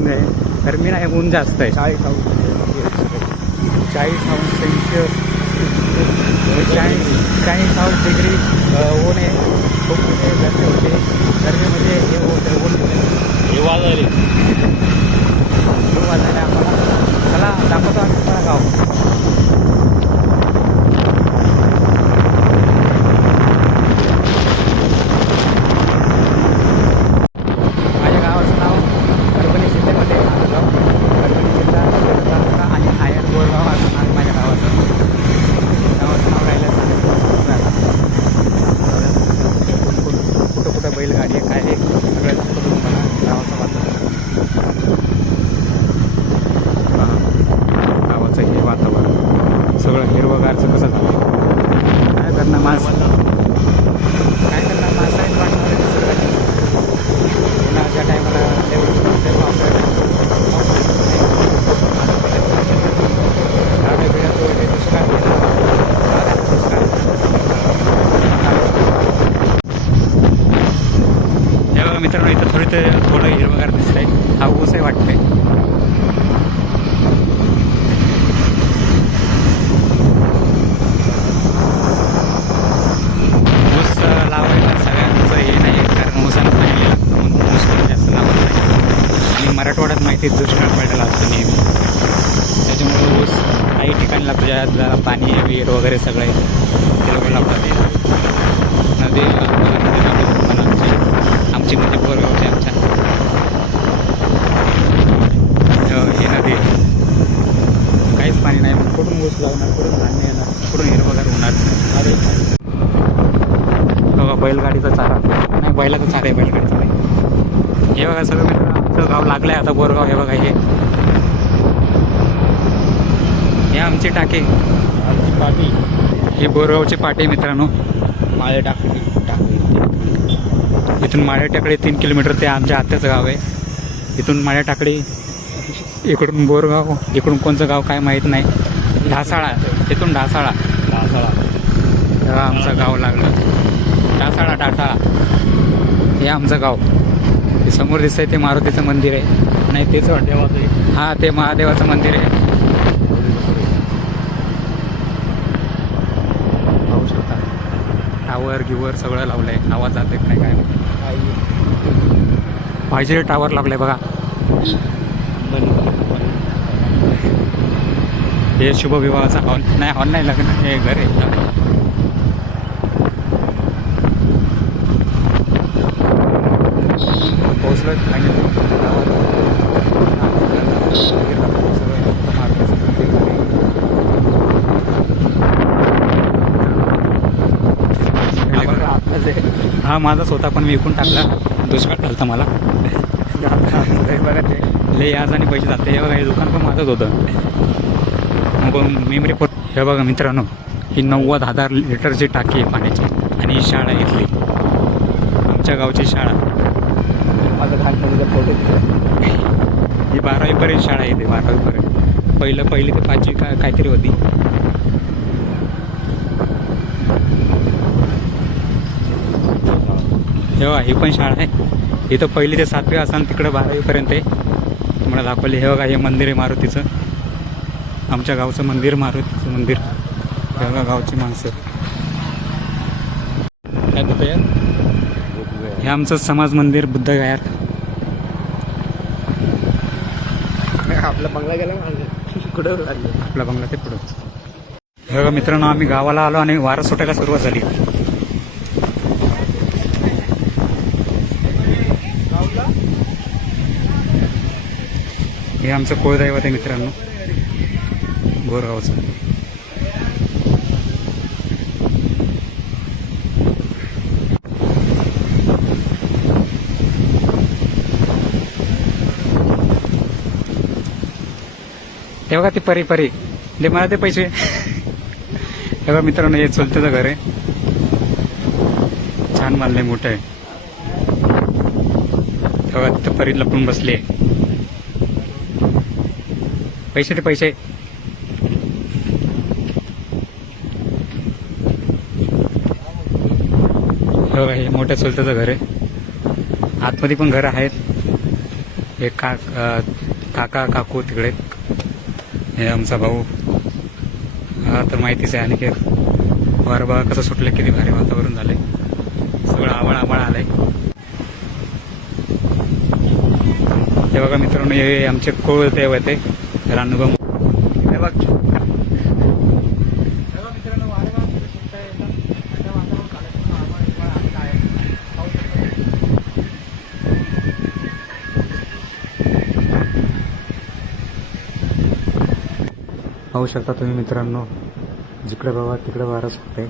गरमी नाही ऊन जास्त आहे. चाळीस चाळीस अंश सेल्सिअस. चाळीस चाळीस अंश डिग्री ऊन आहे. खूप म्हणजे गरमी होते गरमीमध्ये हे होतं ऊन हे वाजले खूप वाजलेलं आहे आम्हाला. चला दाखवतो आम्ही तुम्हाला गाव माझ्या गावाचं नाव परभणी जिल्ह्यामध्ये माझं गाव परभणी जिल्हा शहर तालुका आणि आयर बोरगाव असं नाव आहे माझ्या गावाचं गावाचं नाव राहिलं सांगितलं कुठं कुठं बैलगाडी आहे काय आहे सगळं दाखवतो तुम्हाला गावाचं वातावरण पहा, गावाचं हे वातावरण सगळं हिरवगारचं कसं झालं काय करणार माणसं काय करणार माणसं आहेत वाटणार सगळं उन्हाळ्याच्या टायमाला हे बघा मित्रांनो इथं थोडी ते थोडं हिरवगार दिसतंय हा ऊस आहे वाटतंय ऊस लावायला सगळ्यांचं हे नाही कारण ऊसाला पाणी लागतं म्हणून ऊस पण जास्त लावत नाही आणि मराठवाड्यात माहिती आहे दुष्काळ पडलेला असतो नेहमी त्याच्यामुळे ऊस काही ठिकाणी लागतो ज्याला पाणी आहे विहीर वगैरे सगळे ते लोक लावतात नदी बघा नदी लागते तुम्हाला आमची आमची नदी बोरगावची आमच्या हो, ही नदी काहीच पाणी नाही मग कुठून ऊस लावणार कुठून धान्य येणार कुठून हिरवगार होणार अरे बघा बैलगाडीचा चारा नाही बैलाचा चारा आहे बैलगाडीचा नाही हे बघा सगळं आमचं गाव लागलं आहे आता बोरगाव हे बघा हे. हे आमची टाकी. आमची पाठी ही बोरगावची पाटी मित्रांनो. माळे टाकली टाकली. इथून माळ्या टाकडी तीन किलोमीटर ते आमच्या आत्याचं गाव आहे. इथून माळ्या टाकडी इकडून बोरगाव इकडून कोणचं गाव काय माहीत नाही. ढासाळा इथून ढासाळा. ढासळा. आमचं गाव लागलं. ढासाळा ढासाळा. हे आमचं गाव. हे समोर दिसतंय ते मारुतीचं मंदिर आहे. नाही तेच वाटतं हा ते महादेवाचं मंदिर आहे. पाहू शकता. टावर गिवर सगळं लावलंय. आवाज जात येत नाही काय पाहिजे टावर लावलंय बघा. हे शुभविवाहाचा हॉल नाही हॉल नाही लग्न हे घर आहे. हा माझा स्वतः पण मी विकून टाकला. दुष्काळ झालता मला. बघा ते लय आज आणि पैसे जाते हे बघा हे दुकान पण माझंच होतं. मग मेमरी पोट हे बघा मित्रांनो ही नव्वद हजार लिटरची टाकी आहे पाण्याची आणि ही शाळा इथली. आमच्या गावची शाळा. माझं लहानपणीचा फोटो ही बारावीपर्यंत शाळा इथे बारावीपर्यंत. पहिलं पहिली ते पाचवी का काहीतरी होती. बघा ही पण शाळा आहे. इथं पहिली ते सातवी असताना तिकडं बारावीपर्यंत आहे. तुम्हाला दाखवले हे बघा हे मंदिर आहे मारुतीचं. आमच्या गावचं मंदिर मारुतीचं मंदिर. हे बघा गावची माणसं. काय यार हे आमचं समाज मंदिर बुद्ध गायार. आपला बंगला गेला कुठं आपला बंगला ते पुढं. हे बघा मित्रांनो आम्ही गावाला आलो आणि वारं सुटायला सुरुवात झाली. हे आमचं कुळदैवत आहे मित्रांनो. गोरगावचं ते बघा ते परी परी. दे मला ते पैसे. हे बघा मित्रांनो हे चुलतेचं घर आहे. छान मानलंय मोठं आहे. तेव्हा बघा तिथं परी लपून बसली आहे. पैसे ते पैसे. हो हे मोठ्या चुलतेचं घर आहे. आतमध्ये पण घरं आहेत. हे का काका काकू तिकडे. हे आमचा भाऊ. हा तर माहितीच आहे आणखी वार बा कसं सुटलं किती भारी वातावरण झालंय. सगळं आवळ आवळ आलंय. हे बघा मित्रांनो हे आमचे कुळ देव आहे ते रानुगम हे बघ. हे आहे. पाहू शकता तुम्ही मित्रांनो जिकडे बघा तिकडे वारं सुटते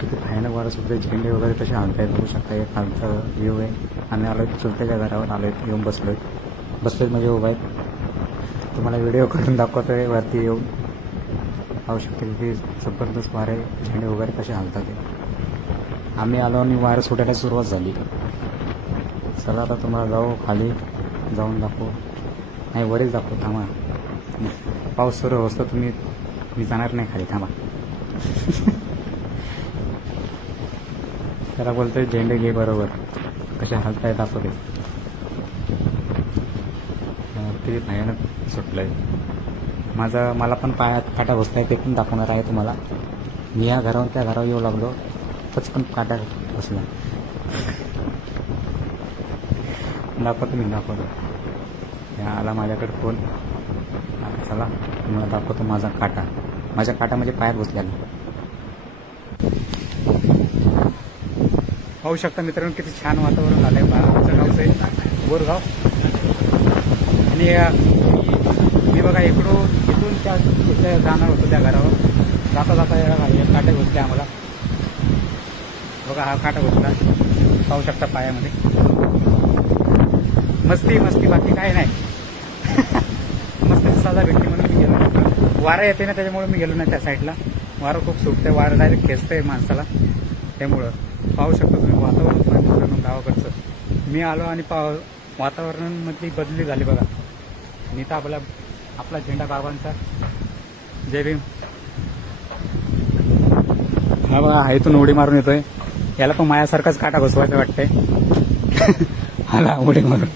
किती भयानक वारं सुटते झेंडे वगैरे तसे आणतायत बघू शकता. एक खालचा व्ह्यू आहे. आम्ही आलोय चुलत्याच्या घरावर आलोय येऊन बसलोय. बसलोय म्हणजे उभा आहेत तुम्हाला व्हिडिओ काढून आहे वरती येऊन पाहू शकते की जबरदस्त वारे झेंडे वगैरे कसे हालतात ते. आम्ही आलो आणि वारं सुटायला सुरुवात झाली. चला आता तुम्हाला जाऊ खाली जाऊन दाखवू. नाही वरीच दाखवू थांबा. पाऊस सुरू असतो तुम्ही मी जाणार नाही खाली थांबा. त्याला बोलतोय झेंडे घे बरोबर. कसे हालताय दाखवते. ते भयानक सुटलं आहे माझं मला पण पायात काटा बसलाय ते पण दाखवणार आहे तुम्हाला. मी या घरावर त्या घरावर येऊ लागलो पचकन काटा बसला दाखवतो मी दाखवतो. या आला माझ्याकडे फोन. आता चला तुम्हाला दाखवतो माझा काटा. माझ्या काटा म्हणजे पायात बसलेला पाहू शकता मित्रांनो किती छान वातावरण झालंय. आमचं गावचं आहे बोरगाव. आणि मी बघा इकडून इथून त्या तिथे जाणार होतो त्या घरावर. जाता जाता या काटे घुसले आम्हाला. बघा हा काटा घुसला. पाहू शकता पायामध्ये. मस्ती मस्ती बाकी काय नाही. मस्ती साधा भेटली म्हणून मी गेलो नाही. वारा येते ना त्याच्यामुळे मी गेलो नाही त्या साईडला. वारं खूप सुटतंय वारं डायरेक्ट खेचतंय माणसाला. त्यामुळं पाहू शकता तुम्ही वातावरण गावाकडचं. मी आलो आणि पाव वातावरणामधली बदली झाली बघा. नेता आपला आपला झेंडा बाबांचा. जय भीम. हा बघा हा इथून उडी मारून येतोय. याला पण मायासारखाच काटा बसवायचं वाटतंय. आला उडी मारून.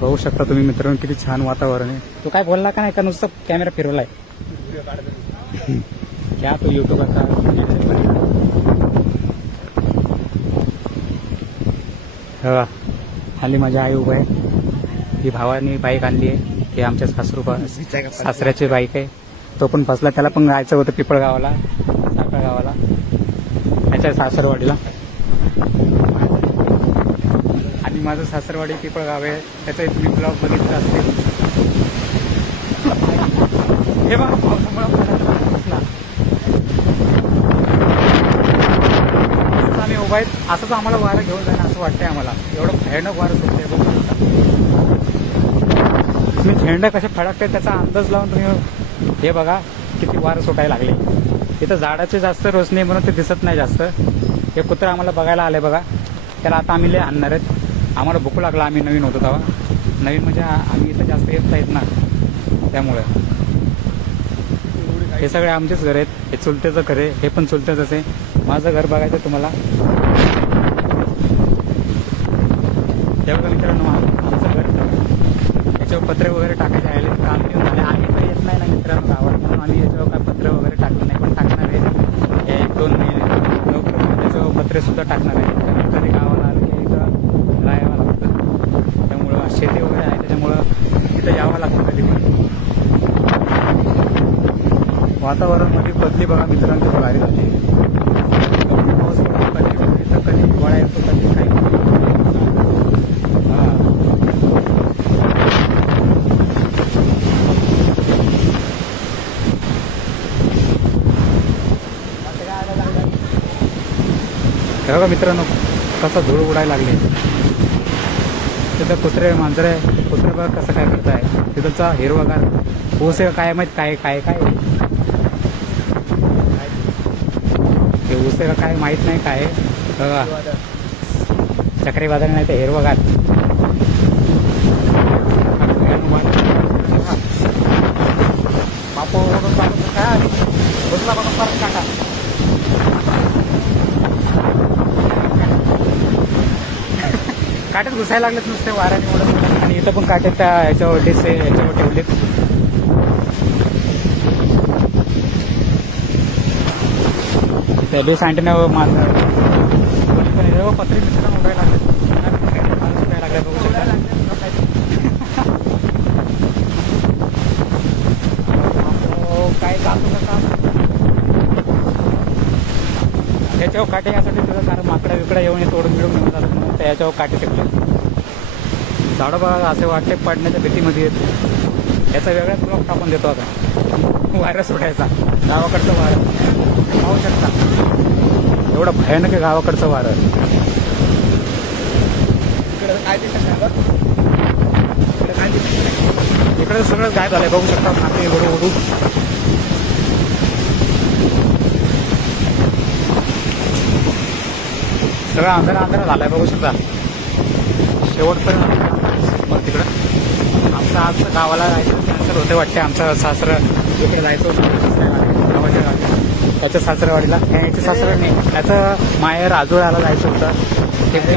बघू शकता तुम्ही मित्रांनो किती छान वातावरण आहे. तू काय बोलला का नाही का? नुसतं कॅमेरा फिरवलाय. क्या तू युट्यूब आता. हा खाली माझी आई उभा आहे. ही भावाने बाईक आणली आहे. ही आमच्या सासरू सासऱ्याची बाईक आहे. तो पण फसला त्याला पण जायचं होतं पिपळगावाला साखळगावाला त्याच्या सासरवाडीला. आणि माझं सासरवाडी पिपळगाव आहे. त्याचा एक मी ब्लॉग बघितला असतील हे बघा आम्ही उभा आहेत असंच आम्हाला वारं घेऊन जाणं असं वाटतंय आम्हाला. एवढं भयानक वारं सुटतंय बघू तुम्ही झेंडा कसे फडकते त्याचा अंदाज लावून तुम्ही हे बघा किती वारं सुटायला लागले. इथं झाडाचे जास्त रोशनी म्हणून ते दिसत नाही जास्त. हे कुत्रं आम्हाला बघायला आले बघा. त्याला आता आम्ही लय आणणार आहेत. आम्हाला भूक लागला आम्ही नवीन होतो तेव्हा. नवीन म्हणजे आम्ही इथं जास्त येत नाहीत ना. त्यामुळं. हे सगळे आमचेच घर आहेत. हे चुलत्याचं घर आहे. हे पण चुलत्याचंच आहे. माझं घर बघायचं तुम्हाला. हे मित्रांनो याच्यावर पत्रे वगैरे टाकायचे राहिले काम घेऊन येऊन झाले आम्ही तर येत नाही ना मित्रांनो गावात. म्हणून आम्ही याच्यावर काय पत्रे वगैरे टाकलं नाही. पण टाकणार आहे? एक दोन महिने लवकर त्याच्यावर पत्रेसुद्धा टाकणार आहे. तरी गावाला आलं की इथं राहावं लागतं. त्यामुळं शेती वगैरे आहे. त्याच्यामुळं इथं यावं लागतं कधी पण. वातावरणामध्ये बदली बघा मित्रांची भारी झाली कधी पाऊस कधी इथं कधी हिवाळा येतो कधी काही हा हे बघा मित्रांनो कसा धूळ उडायला लागले. तिथं कुत्रे मांजरे कुत्रे बघा कसं काय करताय. तिथलचा हिरवागार ऊस आहे काय माहीत काय काय काय? ते ऊस आहे काय माहीत नाही काय? बघा. चक्रीवादळ नाही ते हिरवगार. बापू काय? बसला बघा परत काटा काट्यात घुसायला लागलेत नुसते वाऱ्याने उडत आणि इथं पण काट्यात त्या ह्याच्यावर डिसे ह्याच्यावर ठेवलेत. त्या बेस अँटेनावर मारणार पत्रे मित्रांनो उडायला लागले उडायला लागले बघू शकता काय जातो नका त्याच्यावर काटे यासाठी तुझं कारण माकडा विकडा येऊन तोडून मिळून घेऊन जातात म्हणून त्या याच्यावर काटे टिकले झाडं बघा असे वाटते पडण्याच्या भीतीमध्ये येत याचा वेगळाच ब्लॉक टाकून देतो आता. वायरस सुटायचा गावाकडचं वारं. पाहू शकता. एवढं भयानक आहे गावाकडचं वारं. इकडं काय दिसत नाही बघ. काय इकडे सगळं गायब झालंय. बघू शकता नाते एवढं ओढू सगळं अंधारा अंधारा झालाय बघू शकता. शेवटपर्यंत मग तिकडं. आमचं आज गावाला जायचं कॅन्सल होते वाटते आमचं सासरं इकडे जायचं होतं. गावाच्या गावी त्याच्या सासरेवाडीला. नाही, याच्या सासरं नाही. त्याचं माहेर आजोळ्याला जायचं होतं. ते काय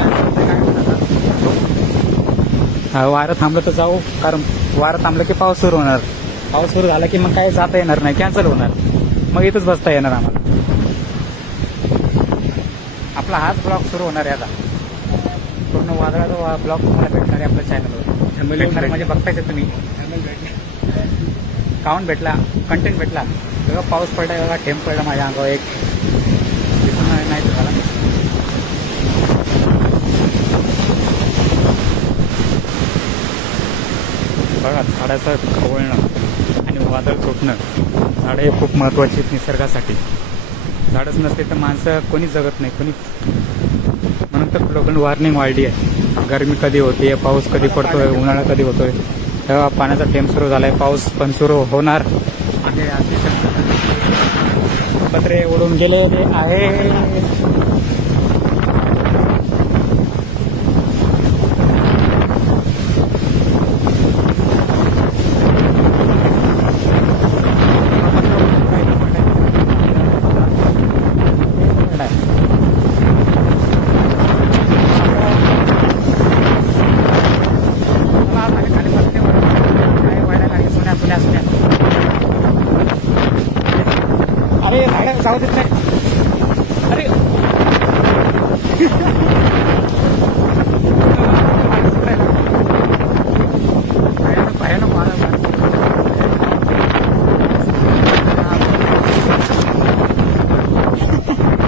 हा, वारं थांबलं तर जाऊ कारण वारं थांबलं की पाऊस सुरू होणार. पाऊस सुरू झाला की मग काय जाता येणार नाही. कॅन्सल होणार. मग इथंच बसता येणार आम्हाला. आपला हाच ब्लॉग सुरू होणार आहे आता. पूर्ण वादळाचा ब्लॉग तुम्हाला भेटणार आहे आपल्या चॅनलवर भेटणार म्हणजे बघतायच तुम्ही. काउंट भेटला कंटेंट भेटला. तेव्हा पाऊस पडला बघा ठेंब पडला माझ्या अंगावर एक. दिसून नाही तुम्हाला? बघा झाडाचं खवळणं आणि वादळ सुटणं झाडं हे खूप महत्वाची आहेत निसर्गासाठी. झाडच नसते तर माणसं कोणीच जगत नाही कोणीच. म्हणून तर ग्लोबल वॉर्मिंग वाढली आहे. गरमी कधी होते पाऊस कधी पडतोय उन्हाळा कधी होतोय तेव्हा पाण्याचा टेम सुरू झालाय पाऊस पण सुरू होणार. आणि. पत्रे उडून गेलेले आहे. अरे झाड जाऊ देत नाही अरे भयानक भयानक वारा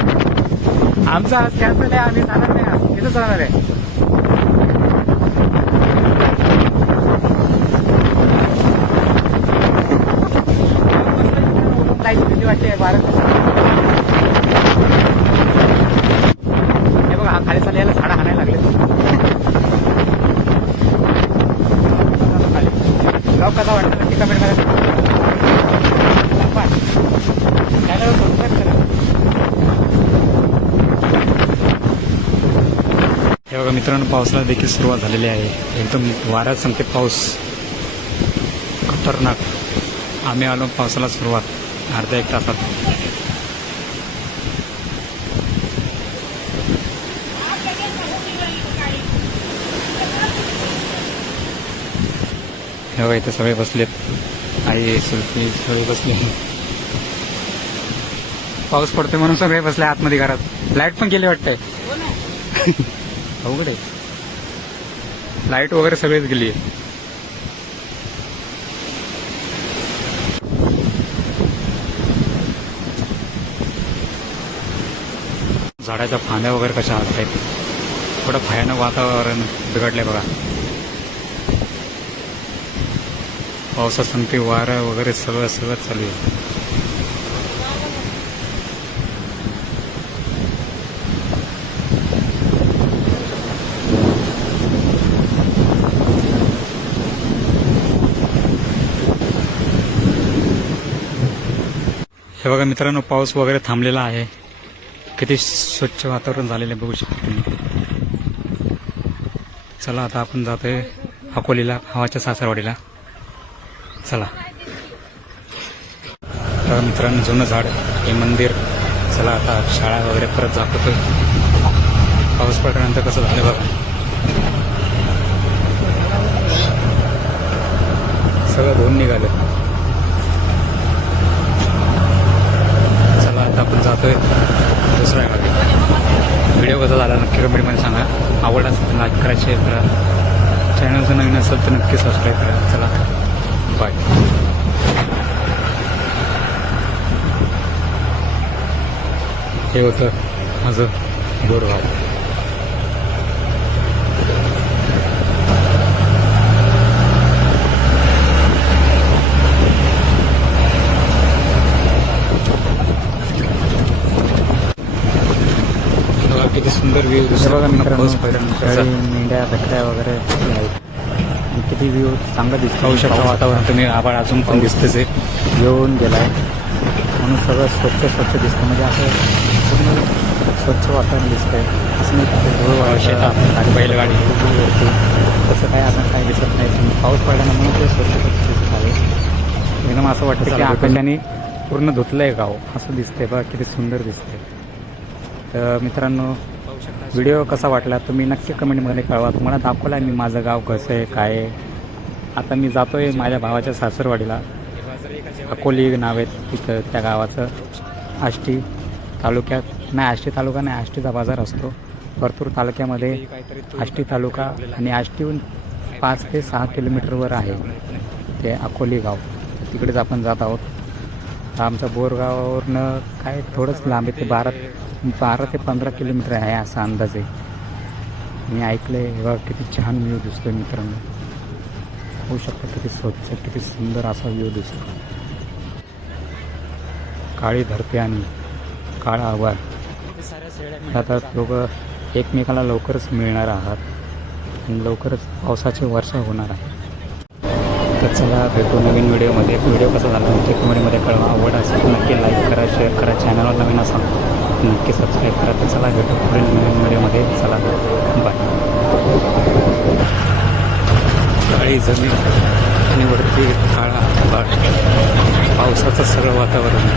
आमचा आज कॅन्सल आहे आम्ही जाणार नाही आज. इथंच राहणार आहे जायची भीती वाटते भारत हे बघा हा खाली चाललेला झाडं हाणायला लागले ब्लॉग कसा वाटला नक्की कमेंट करा बाय. चॅनलवर सबस्क्राईब करा हे बघा मित्रांनो पावसाला देखील सुरुवात झालेली आहे. एकदम वाऱ्यात संकेत पाऊस. खतरनाक. आम्ही आलो पावसाला सुरुवात. अर्ध्या एक तासात. हे इथे सगळे बसलेत. आई सुलती सगळे बसले. पाऊस पडतोय म्हणून सगळे बसले आतमध्ये घरात. लाइट पण गेली वाटतंय. अवघड आहे. लाइट वगैरे सगळीच गेली झाडाच्या फांद्या वगैरे कशा हात आहेत? थोडं भयानक वातावरण बिघडलंय बघा. पावसा संगती वारं वगैरे सगळं सगळं चालू आहे. हे बघा मित्रांनो पाऊस वगैरे थांबलेला आहे. किती स्वच्छ वातावरण झालेलं आहे बघू शकतो तुम्ही. चला आता आपण जातोय अकोलीला हवाच्या सासरवाडीला. चला. तर मित्रांनो जुनं झाड हे मंदिर. चला आता शाळा वगैरे परत जातोय पाऊस पडल्यानंतर कसं झालं बघा. सगळं धुवून निघालं. आता आपण जातोय दुसऱ्या गावी. व्हिडिओ कसा झाला नक्की कमेंटमध्ये सांगा. आवड असेल तर लाईक करा शेअर करा. चॅनलचं नवीन असेल तर नक्की सबस्क्राईब करा. चला. बाय हे होतं माझं बोरगाव बघा किती सुंदर व्ह्यू हे। बघा मित्रांनो. शेळी, मेंढ्या बकऱ्या वगैरे आहेत. किती व्ह्यू चांगला दिसतो पाहू शकता वातावरण तुम्ही आभाळ अजून पण दिसतेच आहे. येऊन गेलाय. म्हणून सगळं स्वच्छ स्वच्छ दिसतं म्हणजे असं पूर्ण स्वच्छ वातावरण दिसतंय. असं नाही धूळ वाढतं, शेतात, गाडी बैलगाडी. तसं काय आता काही दिसत नाही. पाऊस पडल्यानं म्हणून ते स्वच्छ स्वच्छ दिसत आहे. एकदम असं वाटतं की आकाशाने पूर्ण धुतलंय गाव. असं दिसतंय बघा किती सुंदर दिसतंय. तर मित्रांनो व्हिडिओ कसा वाटला तुम्ही नक्की कमेंटमध्ये कळवा. तुम्हाला दाखवला मी माझं गाव कसं आहे काय आहे. आता मी जातो आहे माझ्या भावाच्या सासरवाडीला. अकोली नाव आहेत तिथं त्या गावाचं. आष्टी तालुक्यात नाही आष्टी तालुका नाही आष्टीचा बाजार असतो. परतूर तालुक्यामध्ये आष्टी तालुका आणि आष्टीहून पाच ते सहा किलोमीटरवर आहे ते अकोली गाव. तिकडेच आपण जात आहोत. आमच्या बोरगाववरनं काय थोडंच लांब आहे ते बारा बारा ते पंधरा किलोमीटर आहे असा अंदाज आहे. मी ऐकलं आहे बघा किती छान व्ह्यू दिसतोय मित्रांनो. होऊ शकतं किती स्वच्छ किती सुंदर असा व्ह्यू दिसतो काळी धरते आणि काळा आभाळ. आता लोक एकमेकाला लवकरच मिळणार आहात. आणि लवकरच पावसाची वर्षा होणार आहे तर चला भेटू नवीन व्हिडिओमध्ये. व्हिडिओ कसा झाला? नक्की कमेंटमध्ये कळवा. आवड असेल नक्की लाईक करा शेअर करा. चॅनलवर नवीन असाल नक्की सबस्क्राईब करा. तर चला भेटू पुढील नवीन व्हिडिओमध्ये. चला बाय काळी जमीन आणि वरती काळा आभाळ पावसाचं सगळं वातावरण.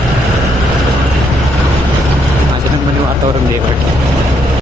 माझ्या वातावरण हे वाटलं